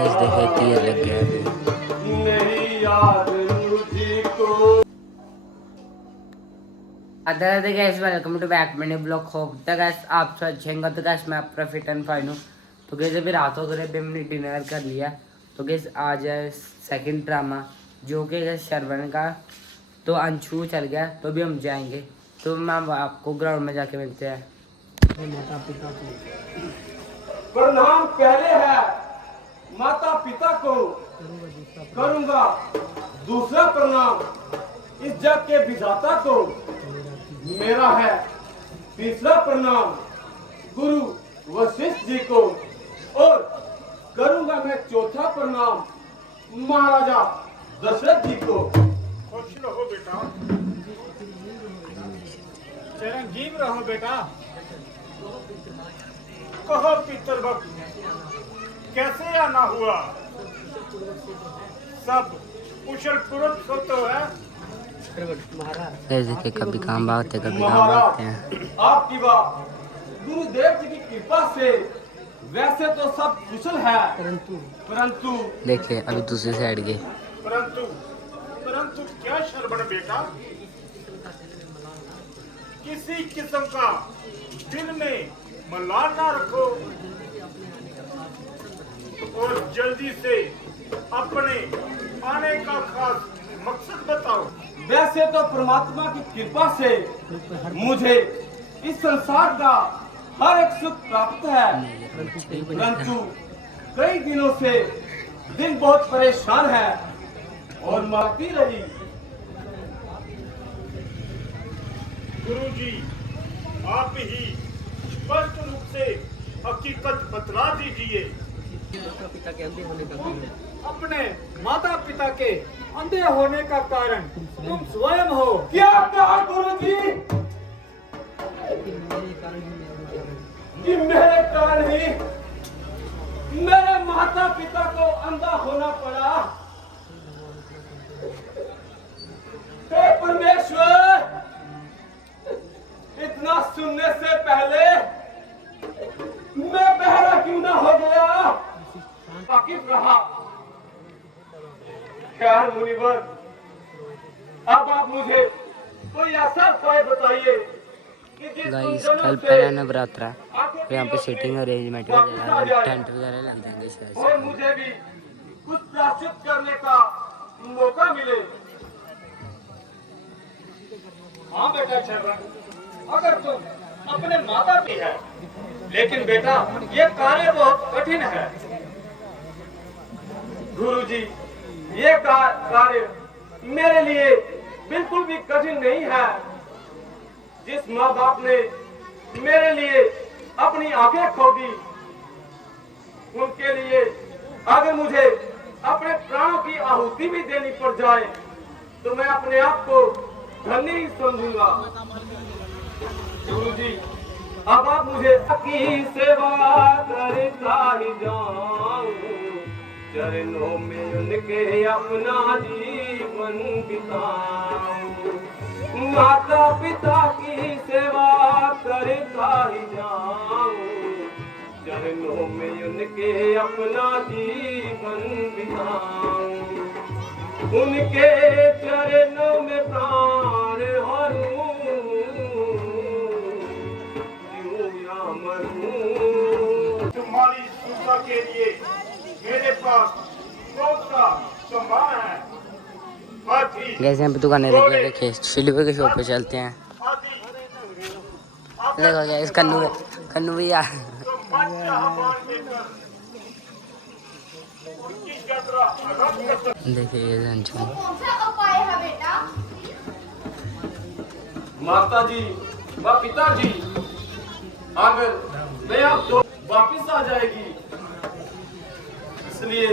Gas देखे tier लग गया अभी। Other guys welcome to back मैंने ब्लॉग होप द गैस आप सब अच्छे होंगे। तो गैस मैं आपका फिट एंड फाइन हूँ। तो गैस अभी रात हो गई, अभी हमने डिनर कर लिया। तो गैस आज है सेकंड ड्रामा जो कि गैस श्रवण का। तो अंशु चल गया तो अभी हम जाएंगे। तो मैं आपको ग्राउंड में जाके मिलते हैं। प्रणाम पहले है माता पिता को, करूंगा दूसरा प्रणाम इस जग के विधाता को। मेरा है तीसरा प्रणाम गुरु वशिष्ठ जी को, और करूंगा मैं चौथा प्रणाम महाराजा दशरथ जी को। खुश रहो बेटा, चिरंजीव रहो बेटा। कहो पितृभक्त कैसे आना हुआ? सब कुशल पुरुष तो है। जैसे कि कभी काम भागते कभी काम भागते हैं। आपकी बात गुरुदेव जी की कृपा से वैसे तो सब कुशल है, परंतु देखिए अभी दूसरी साइड गए। परंतु परंतु क्या श्रवण बेटा, किसी किस्म का दिल में मलाल ना रखो और जल्दी से अपने आने का खास मकसद बताओ। वैसे तो परमात्मा की कृपा से मुझे इस संसार का हर एक सुख प्राप्त है, परंतु कई दिनों से दिल बहुत परेशान है और मरती रही। गुरुजी, आप ही स्पष्ट रूप से हकीकत बतला दीजिए। अपने माता पिता के अंधे होने का कारण तुम स्वयं हो। क्या कहा गुरु जी कि मेरे कारण ही मेरे माता पिता को अंधा होना पड़ा? हे परमेश्वर, इतना सुनने से पहले मैं बहरा क्यों ना हो गया? वाकिफ रहा। क्या मुनिवर, अब आप मुझे कोई ऐसा उपाय बताइए कि जिस गाइस कुंडलों कल से पहला नवरात्रा, आंखों की यहाँ पे रोशनी सीटिंग अरेंजमेंट वापस आ वगैरह जाए टेंट वगैरह लग जाएंगे शायद और से। मुझे भी कुछ प्राश्चित करने का मौका मिले। हाँ बेटा श्रवण, अगर तुम अपने माता भी है, लेकिन बेटा ये कार्य बहुत कठिन है। गुरुजी, ये कार्य मेरे लिए बिल्कुल भी कठिन नहीं है। जिस माँ बाप ने मेरे लिए अपनी आंखें खो दी, उनके लिए अगर मुझे अपने प्राणों की आहुति भी देनी पड़ जाए तो मैं अपने आप को धन्य ही समझूंगा। गुरुजी, अब आप मुझे की सेवा करता ही जाऊं, चरणों में उनके अपना जीवन बिताऊं। माता पिता की सेवा करता ही जाऊं, चरणों में उनके अपना जीवन बिताऊं। उनके चरणों में प्राण हरू, जीऊं या मरूं। तुम्हारी सुविधा के लिए मेरे पास बहुत सा सामान है। हाथी, गैस यहाँ पे दुकानें लगी हैं, देखिए सिल्वर के शॉप पे चलते हैं। हाथी, देखो गैस कन्नू भी यार तो मन चाहा बाण लेकर उनकी यात्रा आरंभ कर सकते। देखिए ये अंशु। कौन सा उपाय है बेटा? माता जी व पिताजी, अगर मैं आप तो वापिस आ जाएगी, इसलिए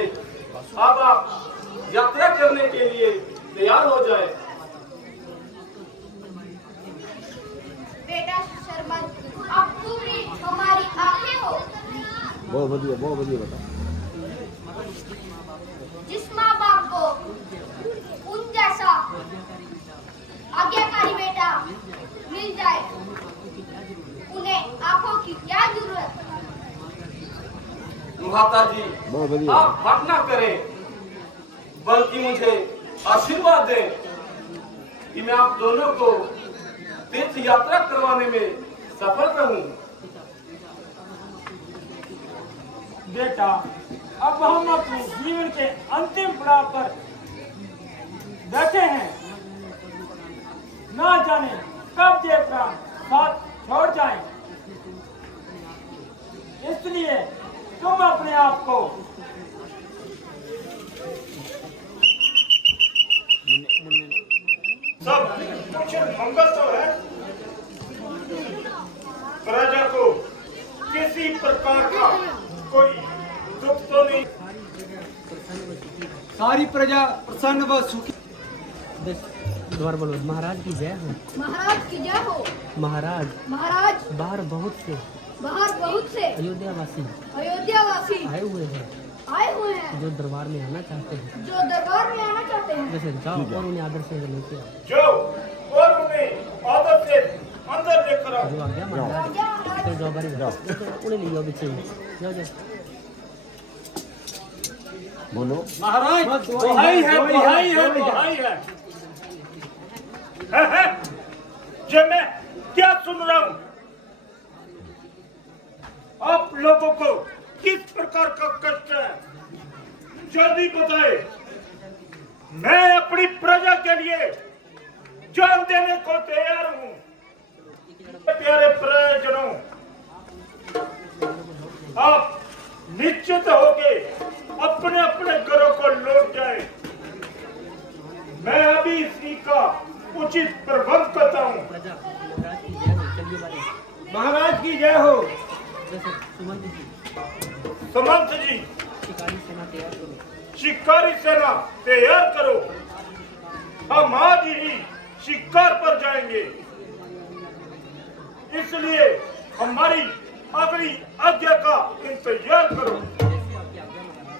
अब आप यात्रा करने के लिए तैयार हो जाए। बेटा शर्मन, अब तुम ही हमारी आंखें हो। बहुत बढ़िया बता। जिस माँ बाप को उन जैसा आज्ञाकारी बेटा मिल जाए, उन्हें आंखों की क्या जरूरत? माता जी बहुत बढ़िया। आप हट ना करें, बल्कि मुझे आशीर्वाद दें कि मैं आप दोनों को तीर्थ यात्रा करवाने में सफल रहूं। बेटा, अब हम अपने जीवन के अंतिम पड़ाव पर बैठे हैं। ना जाने कब ये प्राण साथ छोड़ जाएं। इसलिए तुम अपने आप को सब कुछ मंगल तो है, प्रजा को किसी प्रकार का कोई दुख तो नहीं। सारी प्रजा प्रसन्न व सुखी। दोबारा बोलो, महाराज की जय हो। महाराज की जय हो। महाराज महाराज बाहर बहुत से अयोध्यावासी आए हुए हैं जो दरबार में आना चाहते हैं। जैसे जाओ और उन्हें आदर से लेके आओ। जो और उन्हें आदर से अंदर लेकर आओ। जो आ गया महाराज, तो जाओ बारी जाओ, उन्हें ले जाओ पीछे में। जाओ जाओ। बोलो। महाराज बधाई है, बधाई है, बधाई है। जो मैं क्या सुन रहा हूँ, आप लोगों को किस प्रकार का कष्ट है, जल्दी बताए। मैं अपनी प्रजा के लिए जान देने को तैयार हूँ। प्यारे प्रजाजनों, आप निश्चित होके अपने अपने घरों को लौट जाए। मैं अभी इसी का उचित प्रबंध करता हूँ। महाराज की जय हो। जैसे सुमंत जी, शिकारी सेना तैयार करो। शिकारी सेना तैयार करो। हम आज ही शिकार पर जाएंगे, इसलिए हमारी अगली आज्ञा का इंतजार करो।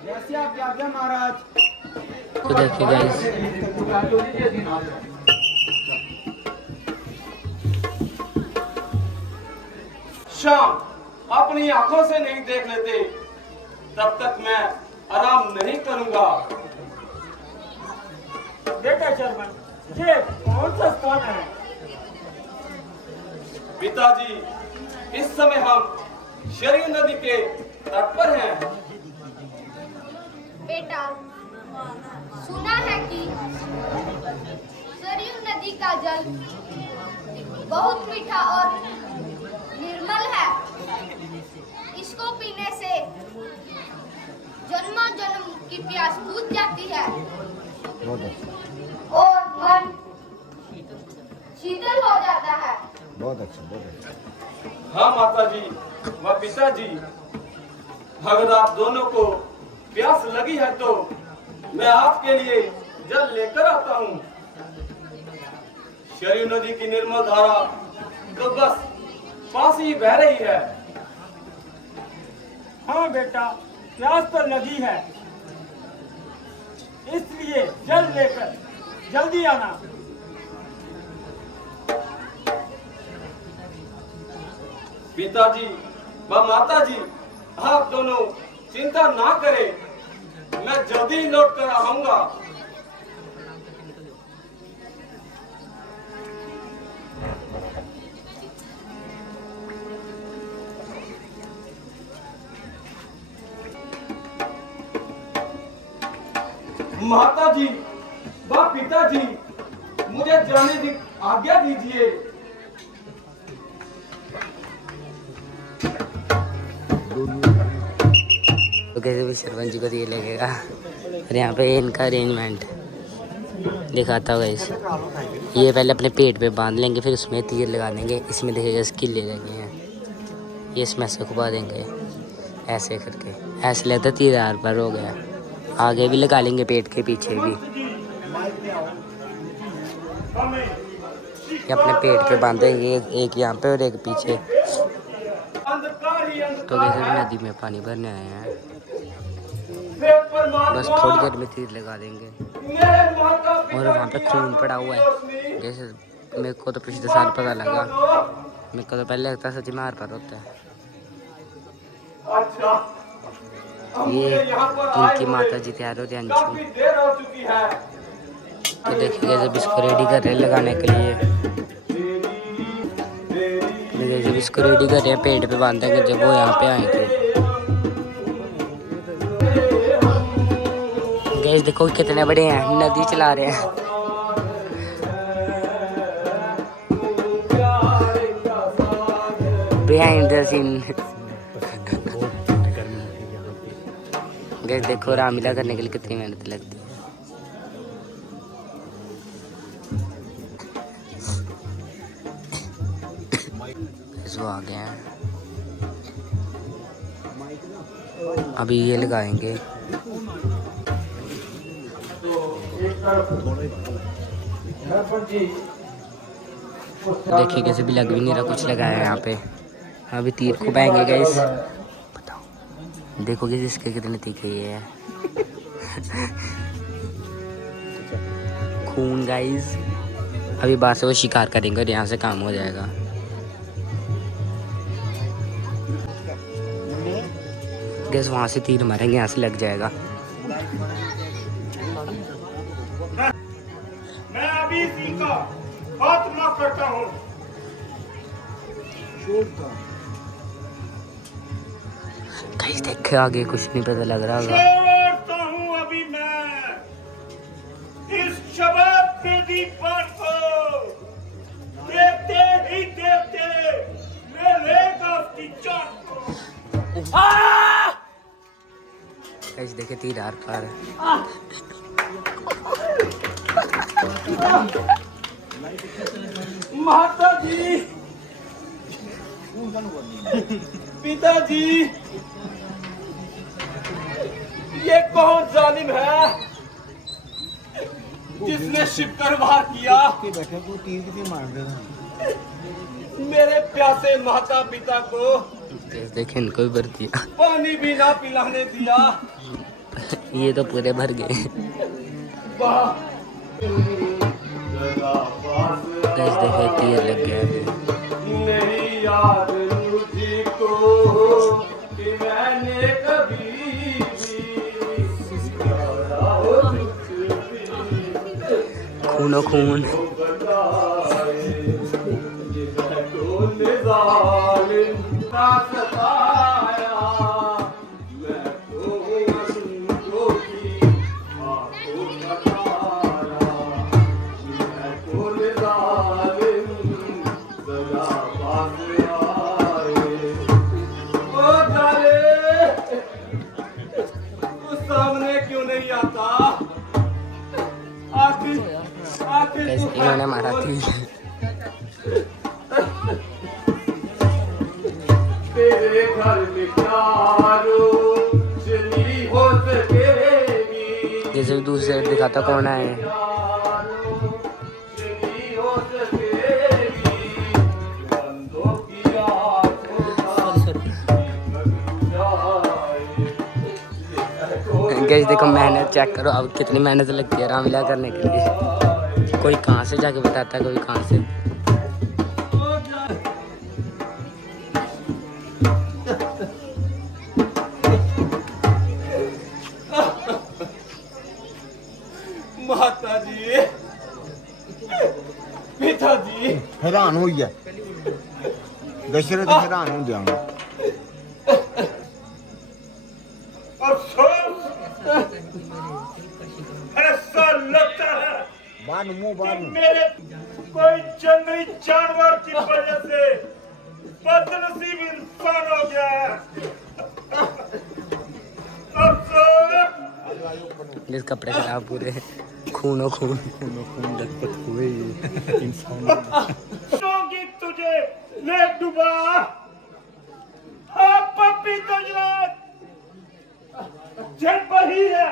जैसे आप आज्ञा महाराज। तो देखिए गाइस, शाम अपनी आंखों से नहीं देख लेते तब तक मैं आराम नहीं करूंगा। बेटा शर्मन, ये कौन सा स्थान है? पिताजी, इस समय हम शरीर नदी के तट पर हैं। बेटा, सुना है कि सरयू नदी का जल बहुत मीठा और निर्मल है। इसको पीने से जन्मों जन्म की प्यास बुझ जाती है बहुत अच्छा, और मन शीतल हो जाता है। बहुत अच्छा, बहुत अच्छा। हाँ माता जी व पिताजी, अगर आप दोनों को प्यास लगी है तो मैं आपके लिए जल लेकर आता हूँ। शरयू नदी की निर्मल धारा तो बस पास ही बह रही है। हाँ बेटा, प्यास तो लगी है, इसलिए जल लेकर जल्दी आना। पिताजी व माता जी, आप दोनों चिंता ना करें, मैं जल्दी ही लौट कर आऊंगा। माता जी व पिताजी, मुझे जाने की आज्ञा दीजिए। तो कैसे भी सरपंच जी को ये लगेगा। और यहाँ पे इनका अरेंजमेंट दिखाता होगा इस। ये पहले अपने पेट पे बांध लेंगे, फिर उसमें तीर लगा देंगे। इसमें देखिएगा स्किल ले लगे हैं, ये इसमें से खुपा देंगे ऐसे करके। ऐसे लेते तीर आर पर हो गया। आगे भी लगा लेंगे, पेट के पीछे भी। ये अपने पेट पे बांधेंगे, एक यहाँ पे और एक पीछे। तो कैसे भी नदी में पानी भरने आए हैं, बस थोड़ी देर में तीर लगा देंगे। और वहाँ पे खून पड़ा हुआ है। जैसे मेरे को तो पिछले साल पता लगा, मेरे को तो पहले लगता सच में हार पर होता है। अच्छा, अब ये मुझे यहाँ पर आए इनकी हुए माता जी तैयार हो रही हैं काफी देर हो चुकी है। तो देखिए जब इसको रेडी कर रहे हैं लगाने के लिए, देखिए जब इसको रेडी कर रहे हैं पेड़ पे बांधेंगे जब वो यहाँ पे आएंगे। गैस देखो कितने बड़े हैं, नदी चला रहे हैं। बिहाइंड द सीन गैस देखो रामलीला करने के लिए कितनी मेहनत लगती है। वो आ गए हैं, अभी ये लगाएंगे। देखिए कैसे भी लग भी नहीं रहा, कुछ लगाया है यहाँ पे। अभी तीर को पाएंगे गाइस, बताओ देखो कि इसके कितने तीखे ये है। खून गाइस, अभी बाहर से वो शिकार करेंगे और यहाँ से काम हो जाएगा। गैस वहाँ से तीर मारेंगे, यहाँ से लग जाएगा। मैं अभी इसी का खात्मा करता हूँ। गाइस देखे आगे कुछ नहीं पता लग रहा होगा। छोड़ता हूँ अभी मैं इस शबद के दीपन को, देखते ही देखते मैं लेगा उसकी जान को। गाइस देखे तीर आर पार है। माता जी, पिताजी, ये कौन जालिम है जिसने शिव पर वार किया? मेरे प्यासे माता पिता को गैस देखे इनको भी भर दिया। पानी भी ना पिलाने दिया। ये तो पूरे भर गए। गैस देखे तीर लग गया अभी। नहीं याद मुझको कि मैंने कभी खूनो खून। सामने क्यों नहीं आता? आखिर इन्होंने मारा थी। तेरे घर में क्या रोशनी हो सकेगी? जैसे दूसरी साइड दिखाता कौन आए। रोशनी हो सकेगी बंदों की गैस देखो मेहनत चेक करो, अब कितनी मेहनत लगती है रामलीला करने के लिए। कोई कहाँ से जाके बताता है, कोई कहाँ से। माता जी, पिताजी, हैरान हो गया दशरथ, हैरान हो जाऊंगा। अफसोस ऐसा लगता है मुंह कि मेरे कोई जंगली जानवर की वजह से बदनसीब इंसान हो गया है। अफसोस जिस कपड़े खराब पूरे खूनो खून लखपत हुए इंसान। की तुझे ले डूबा। हाँ पप्पी तुझे जब वही है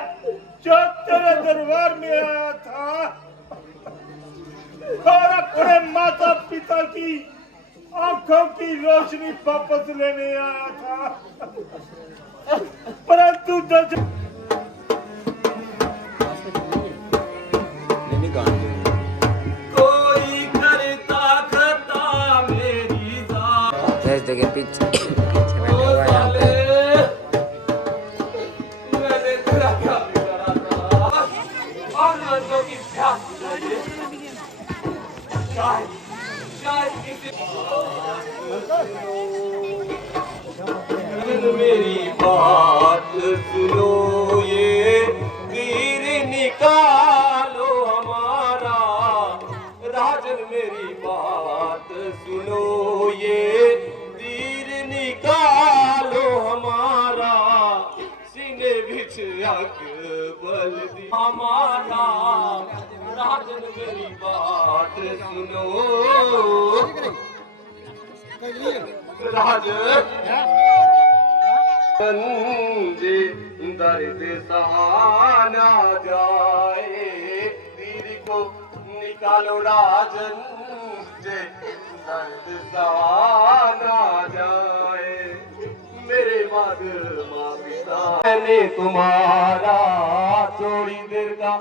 जो तेरे दरबार में आया था और अपने माता पिता की आंखों की रोशनी वापस लेने आया था, परंतु कोई करता खता मेरी जान। जैसे देखिए पीछे बैठा हुआ है यहाँ पे। मेरी बात सुनो, ये तीर निकालो हमारा। राजन मेरी बात सुनो, ये तीर निकालो हमारा। सीने बिच अकबल दी हमारा। राजन मेरी बात सुनो, राजन जी दर्द सहाना जाए, तीर को निकालो राजन जी दर्द सहाना जाए। मेरे माँ पिता मैंने तुम्हारा थोड़ी देर का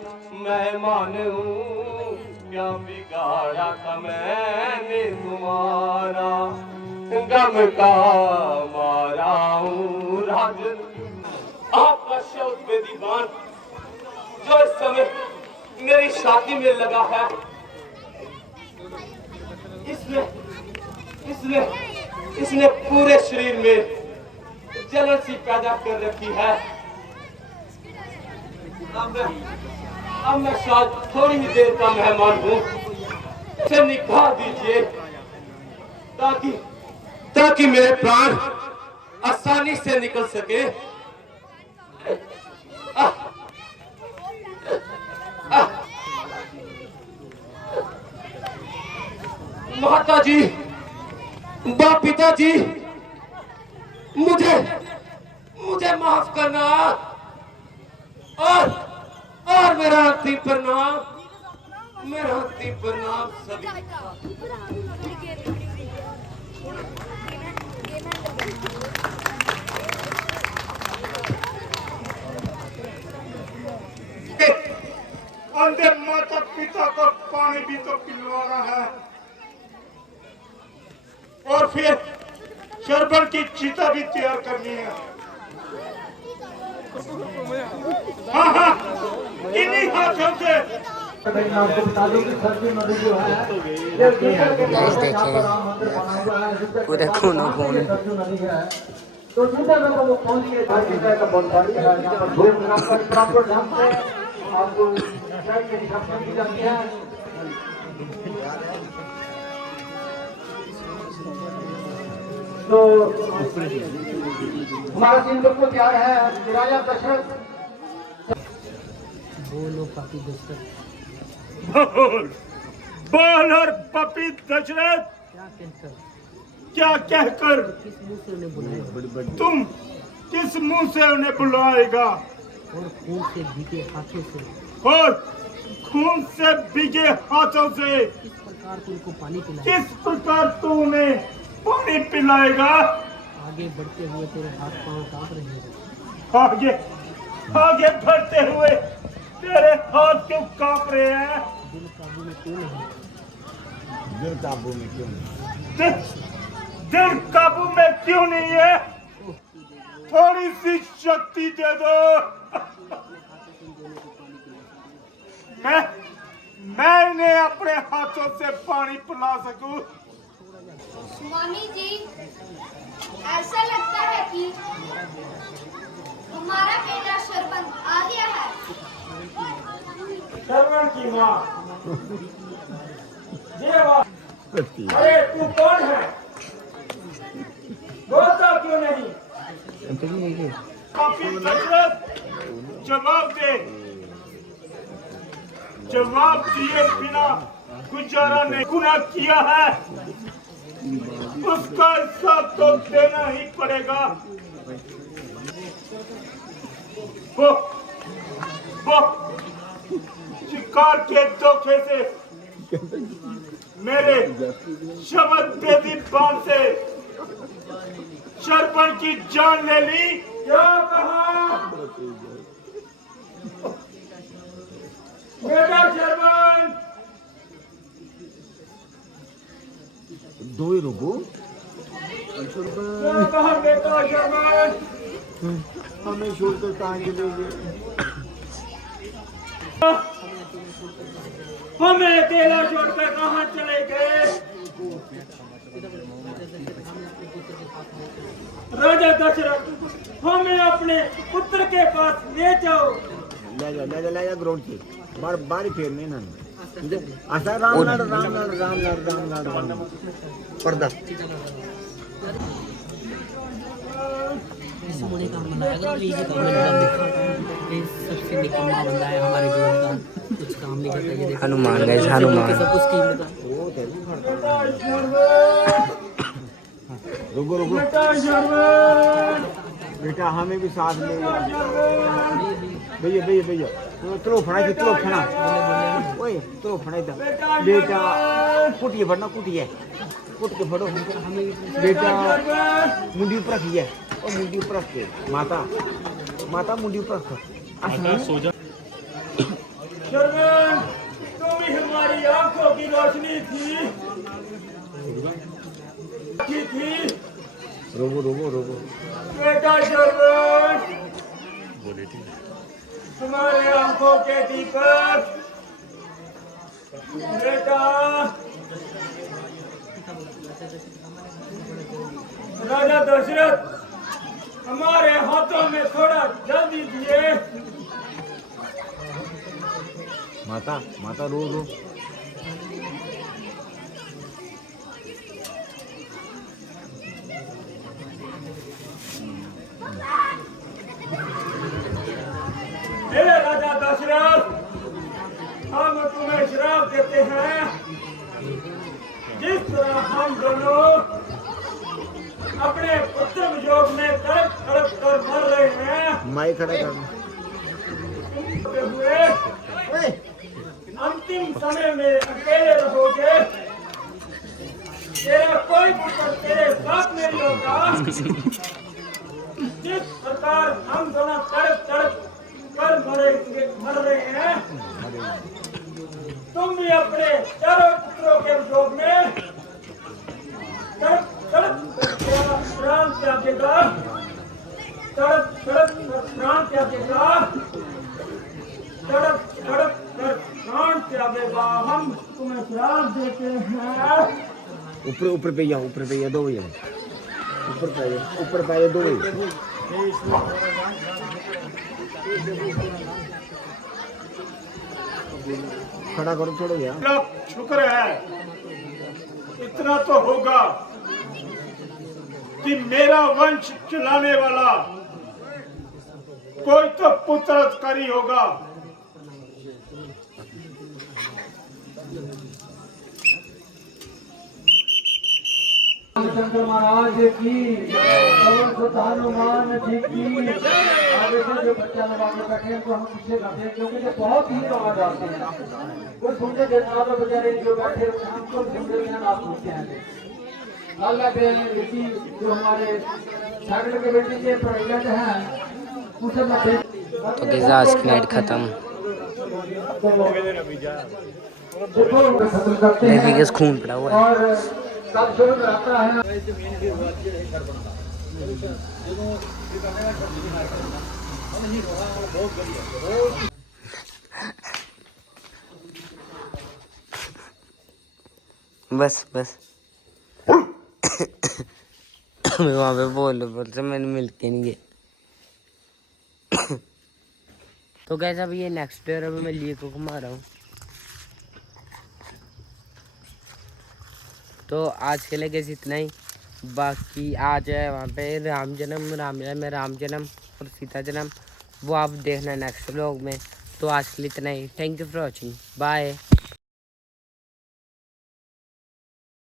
मेहमान हूँ, क्या बिगाड़ा था मैंने तुम्हारा, गम का मारा हूँ। राजन आपका शब्द में दीवान जो इस समय मेरी छाती में लगा है, इसने पूरे शरीर में जलन सी पैदा कर रखी है। अब मैं शायद थोड़ी ही देर का मेहमान हूँ, इसे निकाल दीजिए ताकि मेरे प्राण आसानी से निकल सके। माता जी, बाप पिताजी, मुझे माफ करना और मेरा अंतिम प्रणाम सभी। अंधे माता पिता को पानी भी तो पिलवाना है, और फिर शरबत की चिता भी तैयार करनी है। हाँ, इन्हीं हाथों से मैं आपको बता दूं कि सरस्वती नदी जो है ये पूरे खूनो खून नदी है। तो सीधे में वो पहुंच के का बनवारी है, यहाँ पर घूम कर प्रॉपर ढंग से आपको ऊंचाई की दिशा दी जाती है। तो हमारा तीन लोग को क्या है, राजा दशरथ बोल और पपी दशरथ क्या कहकर तुम किस मुंह से उन्हें बुलाएगा? और खून से भीगे हाथों से, और खून से भीगे हाथों से किस प्रकार तुमको पानी पिलाएगा? किस प्रकार तू उन्हें पानी पिलाएगा? आगे बढ़ते हुए तेरे हाथ पांव कांप रहे हैं। आगे बढ़ते हुए तेरे हाथ क्यों कांप रहे हैं? दिल काबू में क्यों नहीं? दिल काबू में क्यों नहीं? दिल काबू में क्यों नहीं है? थोड़ी सी शक्ति दे दो। मैं इन्हें अपने हाथों से पानी पिला सकूं। स्वामी जी, ऐसा लगता है कि हमारा बेटा शरबन आ गया है। शरबन की माँ, अरे तू कौन है? बोलता क्यों नहीं? काफी दशरथ, जवाब दे। जवाब दिए बिना गुजारा नहीं। गुनाह किया है उसका हिसाब तो देना ही पड़ेगा। वो शिकार के धोखे से मेरे शब्द बेदी बाण से शरबन की जान ले ली। क्या कहा बेटा शरबन? दो ही रुको। क्या कहा बेटा शरबन? हमें छोड़कर कहाँ चले गए? हमें अकेला छोड़कर कहाँ चले गए? राजा दशरथ हमें अपने पुत्र के पास ले जाओ। ले जा ग्राउंड से बारी फेरने ना असा राम पर्दा इस मुझे काम बनाएगा तो लीजिए काम देखा ये सबसे निकम्मा बंदा है हमारे जीवन का, कुछ काम नहीं करता ये। हनुमान गए हनुमान सब कुछ कीमत का। रुको बेटा हमें भी साथ ले भैया चलो फड़ा ओए चलो फड़ा बेटा कुटिए फड़ना कुटिए कुट के फड़ो बेटा मुंडी ऊपर रखिए और मुंडी ऊपर रख के माता मुंडी ऊपर रख सो जा। शर्मन तुम ही हमारी आंखों की रोशनी थी। रोबो बेटा शर्मन तुम्हारे आंखों के दीपक बेटा। राजा दशरथ हमारे हाथों में थोड़ा जल दीजिए। माता रो हे राजा दशरथ हम तुम्हें श्राप देते हैं, जिस तरह हम दोनों अपने पुत्र वियोग में तड़प तड़प कर मर रहे हैं, माई खड़ा कर हुए अंतिम समय में अकेले रहोगे। तेरा कोई पुत्र तेरे साथ नहीं होगा। जिस प्रकार हम दोनों तड़प तड़प कर मर रहे हैं, तुम भी अपने चारों पुत्रों के वियोग में तड़प तड़प प्राण त्यागेगा, तड़प तड़प प्राण त्यागेगा, तड़प तड़प प्राण त्यागेगा। हम तुम्हें श्राप देते हैं। ऊपर पे या दो भैया ऊपर पे दो खड़ा करो छोड़ो यार। शुक्र है इतना तो होगा कि मेरा वंश चलाने वाला कोई तो पुत्र अधिकारी होगा। शंकर महाराज की हनुमान जी की आगे से जो बच्चा लगा के बैठे हैं तो हम पीछे बैठे हैं, क्योंकि ये बहुत ही आवाज आते हैं। वो सुनते देना तो बेचारे जो बैठे हैं हमको सुनते हैं आप सुनते हैं। अल्लाह के बेटी जो हमारे सागर के बेटी के प्रेसिडेंट हैं उनसे बैठे। तो गाइस आज की नाइट खत्म। देखिए किस खून पड़ा हुआ है। और कब शुरू कराता है बस मैं वहाँ पे बोल से मैंने मिलते नहीं गए। तो कैसा अभी ये नेक्स्ट ईयर अभी मैं लिए को घुमा रहा हूँ। तो आज के लिए कैसे इतना ही। बाकी आज है वहाँ पे राम जन्म और सीता जन्म, वो आप देखना नेक्स्ट व्लॉग में। तो आज के लिए इतना ही। Thank you for watching, bye.